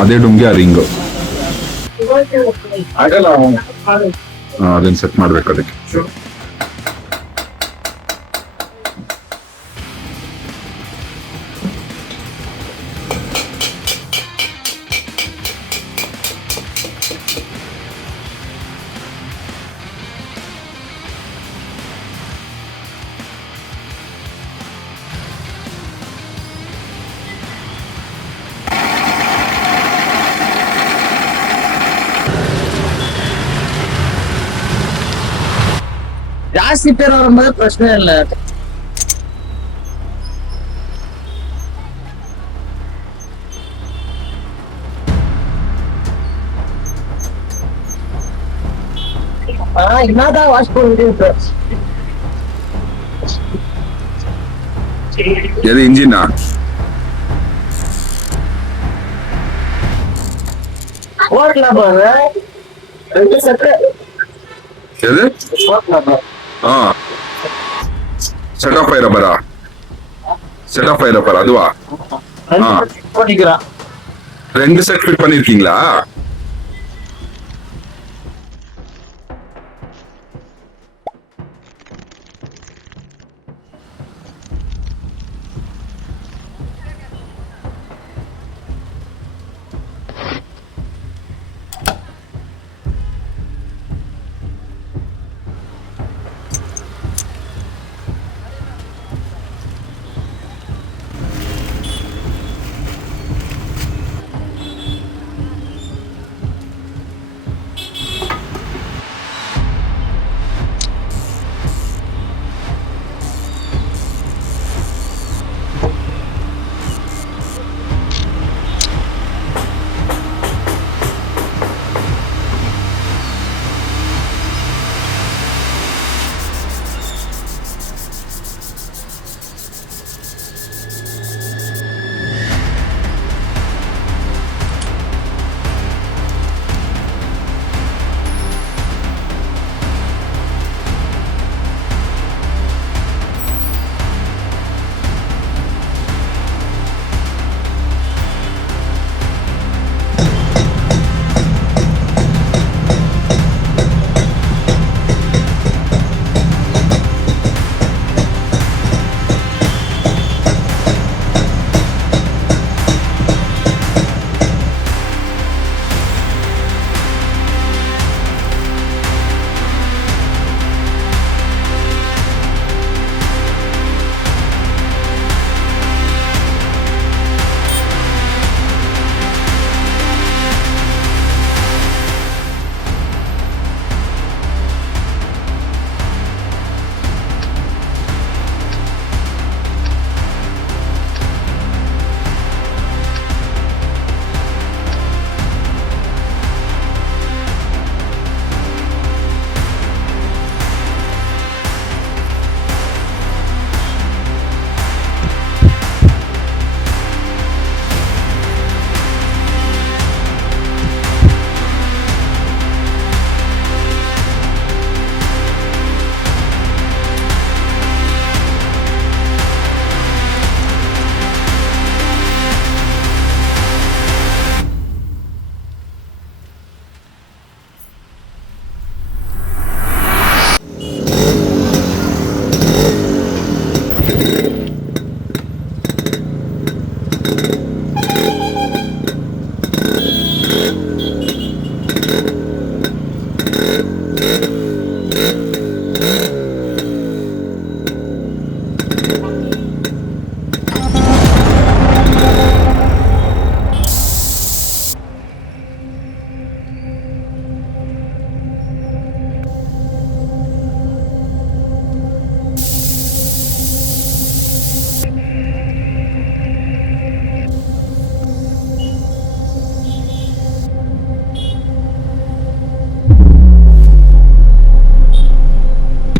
ಅದೇ ಡುಂಗಿ ಆ ರಿಂಗು ಅದನ್ನ ಸೆಟ್ ಮಾಡ್ಬೇಕು ಅದಕ್ಕೆ. ಜಾಸ್ತಿ பேர் வரும்போது பிரச்சனை இல்லை. என்னதான் வாஷ் பண்ணிட்டு எது இன்ஜினா? ஓட்டலாம் பாரு 2 செட். எது? ஓட்டலாம் செட் ஆஃப் ஆயிரப்பரா? செட் ஆஃப் ஆயிரப்பரா அதுவா? பண்ணிக்கிறான். 2 செட் ஃபிட் பண்ணிருக்கீங்களா?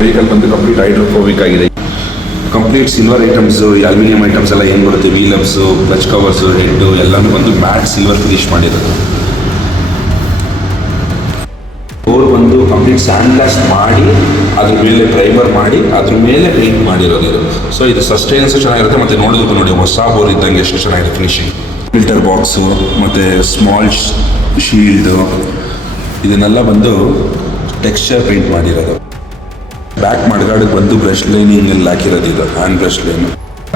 ವೆಹಿಕಲ್ ಬಂದು ಕಂಪ್ಲೀಟ್ ಹೈಡ್ರೋಫೋಬಿಕ್ ಆಗಿದೆ. Complete silver items, aluminium items ಎಲ್ಲ ಏನು ಬರುತ್ತೆ, ವೀಲಮ್ಸು, ಕ್ಲಚ್ ಕವರ್ಸು, ಹೆಡ್ಡು ಎಲ್ಲನೂ ಬಂದು ಮ್ಯಾಟ್ ಸಿಲ್ವರ್ ಫಿನಿಶ್ ಮಾಡಿರೋದು. ಡೋರ್ ಬಂದು ಕಂಪ್ಲೀಟ್ ಸ್ಯಾಂಡ್ಲೆಸ್ ಮಾಡಿ ಅದ್ರ ಮೇಲೆ ಪ್ರೈಮರ್ ಮಾಡಿ ಅದ್ರ ಮೇಲೆ ಪೇಂಟ್ ಮಾಡಿರೋದು ಇದು. ಸೊ ಇದು ಸಸ್ಟೈನ್ಸ್ ಚೆನ್ನಾಗಿರುತ್ತೆ, ಮತ್ತು ನೋಡೋದಕ್ಕೂ ನೋಡಿ ಹೊಸ ಬೋರ್ ಇದ್ದಂಗೆ ಎಷ್ಟು ಚೆನ್ನಾಗಿದೆ ಫಿನಿಶಿಂಗ್. ಫಿಲ್ಟರ್ ಬಾಕ್ಸು ಮತ್ತು ಸ್ಮಾಲ್ ಶೀಲ್ಡು ಇದನ್ನೆಲ್ಲ ಬಂದು ಟೆಕ್ಸ್ಚರ್ ಪೇಂಟ್ ಮಾಡಿರೋದು. ಬ್ಯಾಕ್ ಮಡ್ಗಾಡಿಗೆ ಬಂದು ಬ್ರಷ್ ಲೈನಿಂಗ್ ಹಾಕಿರೋದು ಇದು, ಹ್ಯಾಂಡ್ ಬ್ರಷ್ ಲೈನು,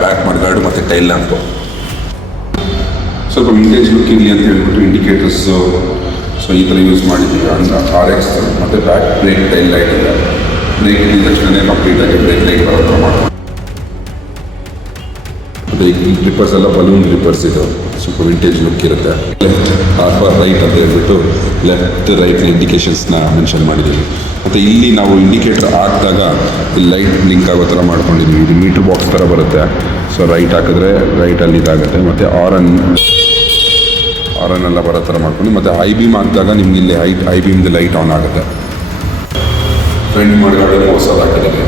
ಬ್ಯಾಕ್ ಮಡ್ಗಾಡು ಮತ್ತು ಟೈಲ್ ಲ್ಯಾಂಪು. ಸ್ವಲ್ಪ ವಿಂಟೇಜ್ ಲುಕ್ ಇರಲಿ ಅಂತ ಹೇಳ್ಬಿಟ್ಟು ಇಂಡಿಕೇಟರ್ಸು ಸೊ ಈ ಥರ ಯೂಸ್ ಮಾಡಿದ್ದೀವಿ. ಅಂತ RX ಮತ್ತು ಬ್ಯಾಕ್ ಬ್ರೇಕ್ ಟೈಲ್ ಲೈಟ್ ಇದೆ. ಬ್ರೇಕ್ ಇದ್ದ ತಕ್ಷಣ ಕಂಪ್ಲೀಟಾಗಿ ಬ್ರೇಕ್ ಲೈಟ್ ಬರೋ ಥರ ಮಾಡ್ಕೊಂಡು, ಮತ್ತು ಈ ಗ್ರಿಪ್ಪರ್ಸ್ ಎಲ್ಲ ಬಲೂನ್ ಗ್ರಿಪ್ಪರ್ಸ್ ಇದು, ಸ್ವಲ್ಪ ವಿಂಟೇಜ್ ಲುಕ್ ಇರುತ್ತೆ. ಲೆಫ್ಟ್ ಆರ್ ರೈಟ್ ಅಂತ ಹೇಳ್ಬಿಟ್ಟು ಲೆಫ್ಟ್ ರೈಟ್ ಇಂಡಿಕೇಶನ್ಸ್ನ ಮೆನ್ಷನ್ ಮಾಡಿದ್ದೀವಿ. ಮತ್ತು ಇಲ್ಲಿ ನಾವು ಇಂಡಿಕೇಟರ್ ಹಾಕಿದಾಗ ಇಲ್ಲಿ ಲೈಟ್ ಬ್ಲಿಂಕ್ ಆಗೋ ಥರ ಮಾಡ್ಕೊಂಡಿದ್ದೀವಿ. ಇದು ಮೀಟ್ರ್ ಬಾಕ್ಸ್ ಥರ ಬರುತ್ತೆ. ಸೊ ರೈಟ್ ಹಾಕಿದ್ರೆ ರೈಟಲ್ಲಿ ಇದಾಗುತ್ತೆ, ಮತ್ತು ಆರನ್ ಎಲ್ಲ ಬರೋ ಥರ ಮಾಡ್ಕೊಂಡು, ಮತ್ತು ಐ ಬೀಮ್ ಹಾಕಿದಾಗ ನಿಮ್ಗೆ ಇಲ್ಲಿ ಐ ಬೀಮ್ದು ಲೈಟ್ ಆನ್ ಆಗುತ್ತೆ. ಫ್ರಂಟ್ ಮಾಡಿದ್ರೆ ಹೊಸದು ಹಾಕಿದ್ದಾರೆ.